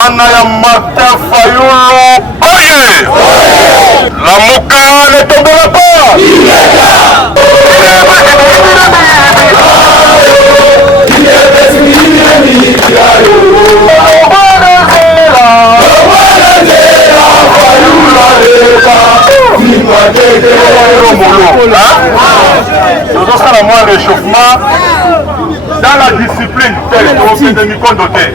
Ana ya Martin Fayulu oye! Lamuka ne tombola pas! Nous allons avoir un réchauffement dans la discipline telle que nous condoté.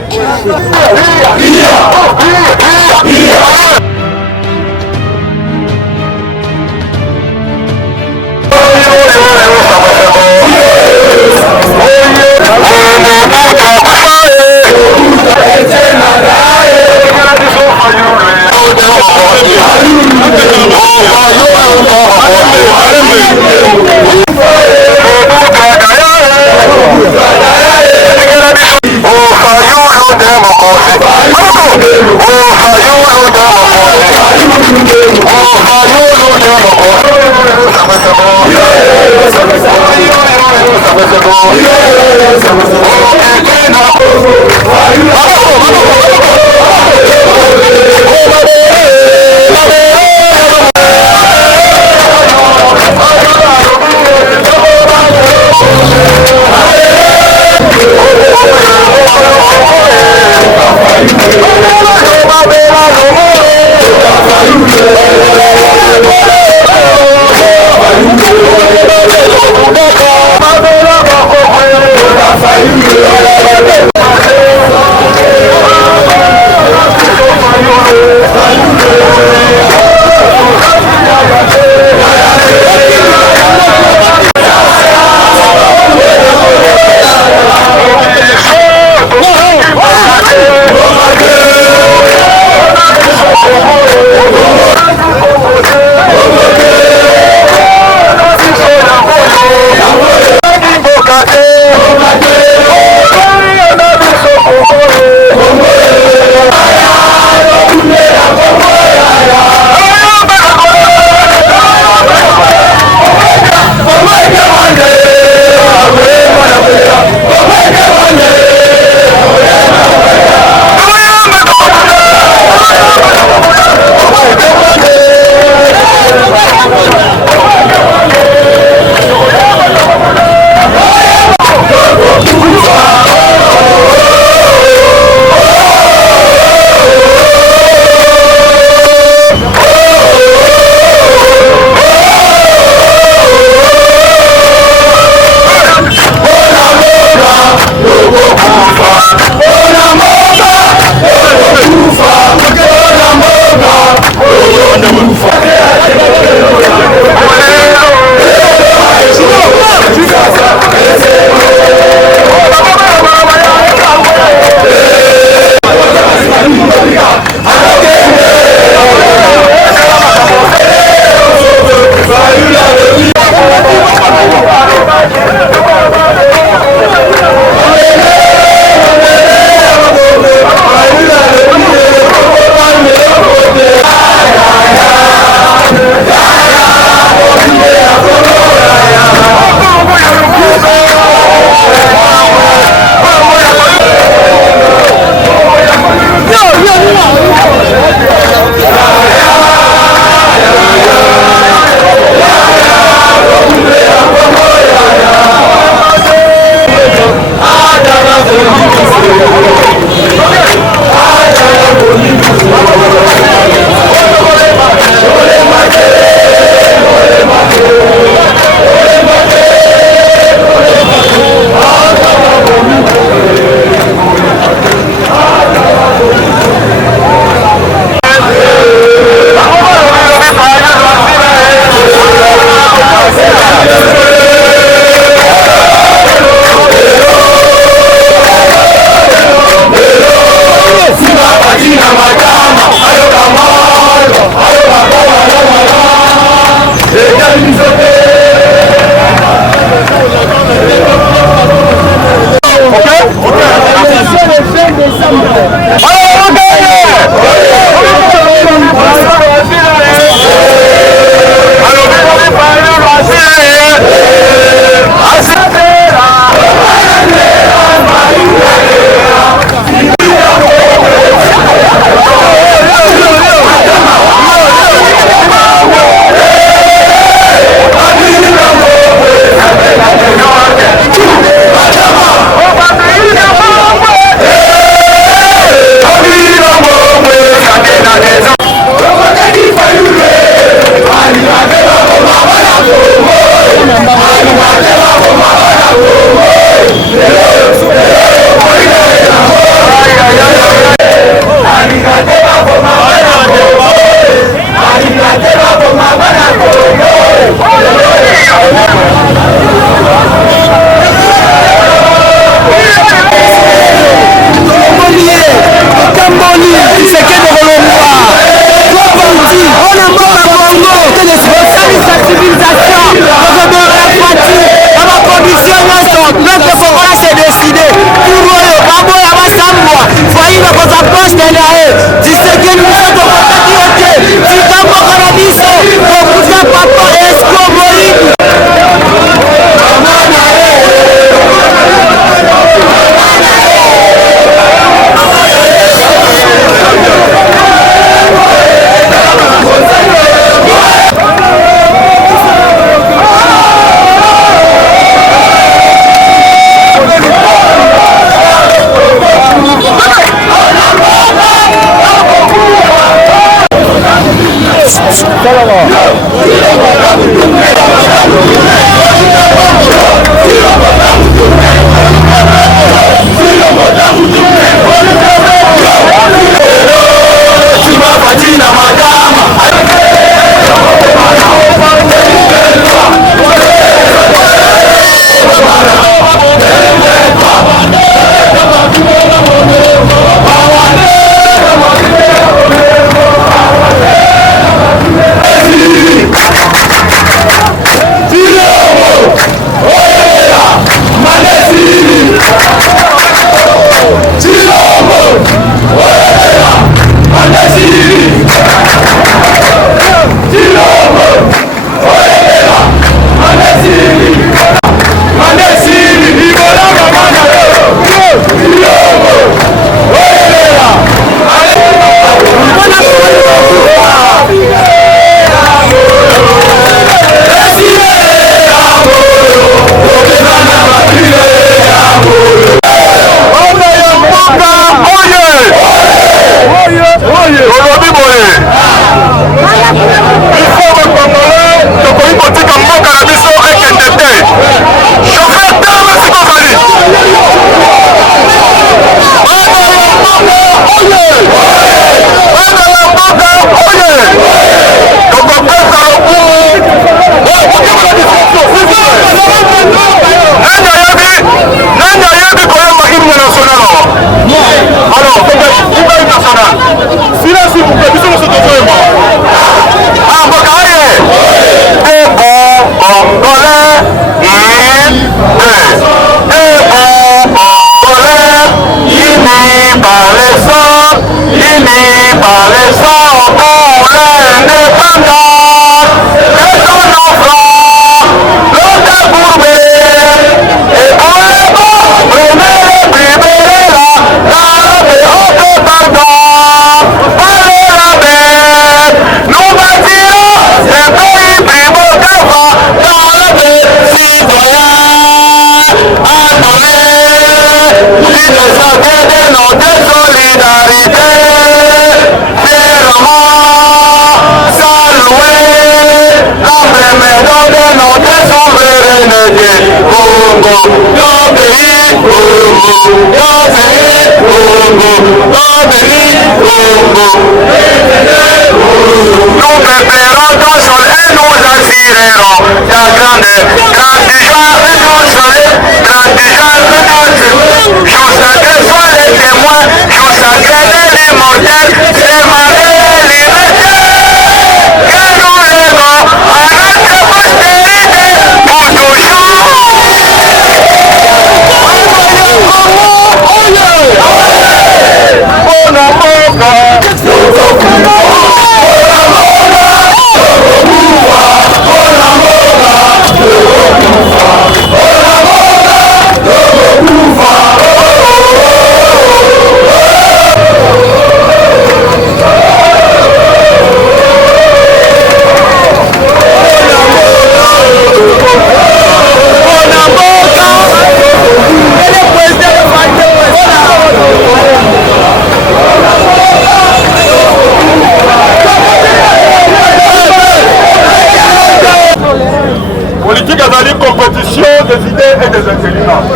Politique est une compétition des idées et des intelligences.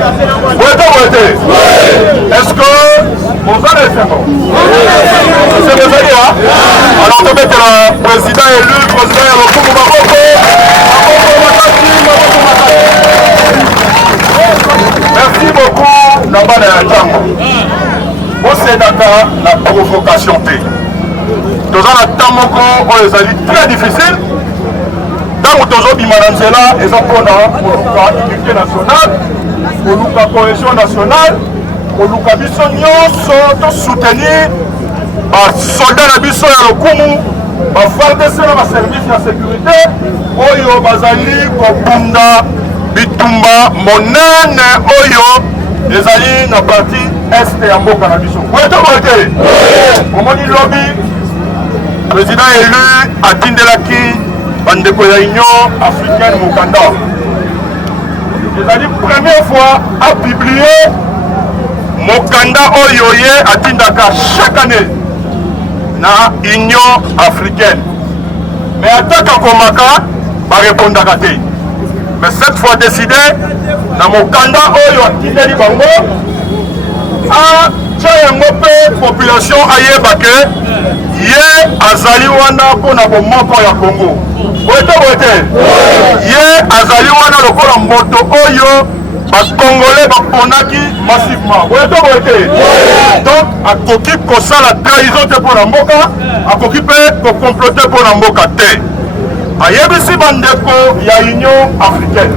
Est-ce que vous allez faire bon? C'est vous allez, hein? Alors, on met le président élu, le président Yarokou Maboko. Merci beaucoup, Nabana Yatango. Au Sénat, la provocation. Dans un temps, on les a dit très difficile. Tant que nous avons là, ils ont pris l'unité nationale, la cohésion nationale, la mission soutenir les soldats de la Yarokumu, les FARDC, les services de sécurité, Oyo Bazali, Kobunda, Bitumba, Monene, Oyo, les alliés dans la partie est et en Boka Nabiso. Vous êtes voté? Au moment du lobby, le président élu a Tindelaki. Bandeko ya Union africaine Mukanda. C'est la première fois à publier Mukanda Oyoye à Tindaka chaque année na Union africaine. Mais à Komaka, va répondre à Kate. Mais cette fois décidé, na Mukanda Oyo à Tindeli Bango, à Tchayangope, population Ayebake, Ye Azali Wana Kona Bomoko ya Congo. Ye azali wana lokola moto oyo ba Congolais baponaki massivement. Donc akoki kosala trahison te pour la mboka, akoki pe ko comploter pour la mboka te. Ayebisi bandeko ya Union africaine.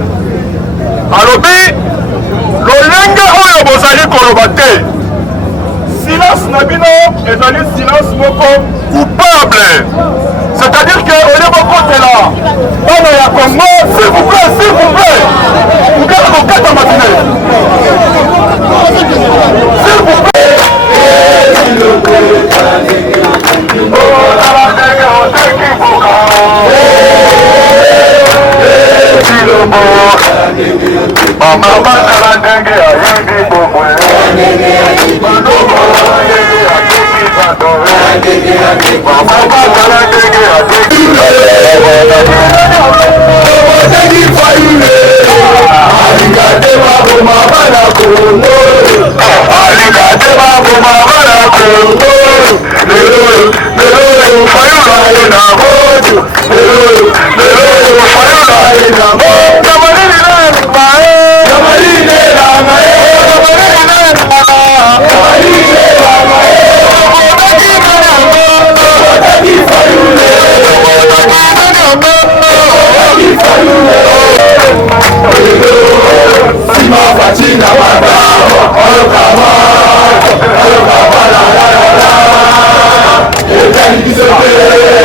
Alobi lolenge oyo bozali koloba te. Silence na bino ezali silence moko coupable. C'est-à-dire que au lieu de côté là, on est à Congo, s'il vous plaît, vous pouvez vous casser à matinée. S'il vous plaît.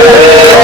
Hey!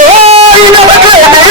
Oh, you never get me.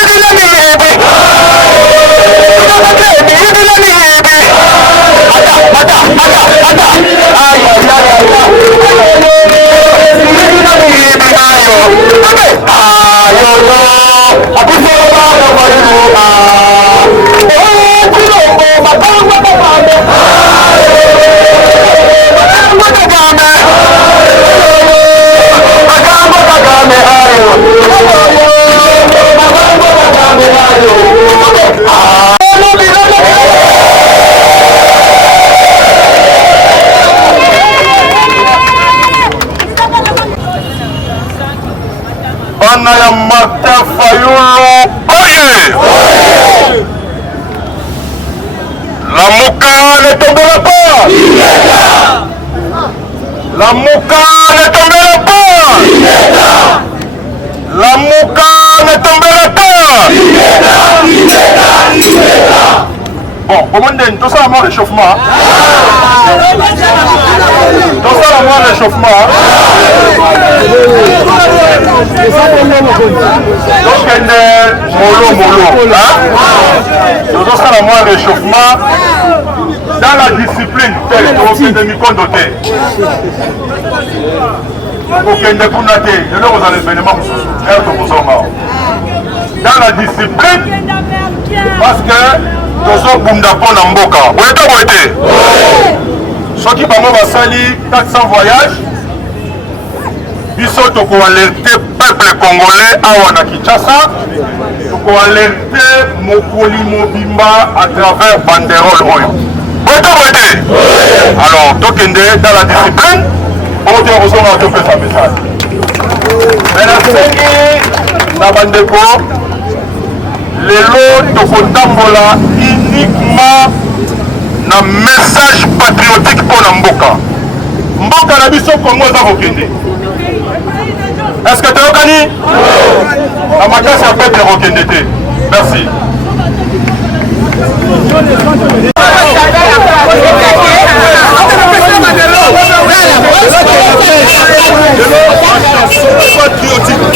bana ya Martin Fayulu oye! Lamuka ne tombera pas! Lamuka ne tombera pas! Lamuka ne tombera pas! Bon, comment dire, tout ça à mon réchauffement. Tout ça à mon réchauffement. Donc, mollo. Tout ça à mon réchauffement. Dans la discipline, tel que vous faites des micro-dotés. Vous faites des counatés. Je vais vous en événement. Dans la discipline, parce que tozo bunda pona mboka boyeto boyete soki bango basali 400 voyages biso toko alerte peuple congolais awa na Kinshasa toko alerte mokoli mobimba à travers banderole oyo boyeto boyete alors tokende dans la discipline oyo kozonga topesa message mais nasengi na bandeko lelo tokotambola uniquement na message patriotique pour la mboka na biso Congo eza kokende. Est-ce que toyokani na makasi ya peuple kokende te? Merci. Patriotique.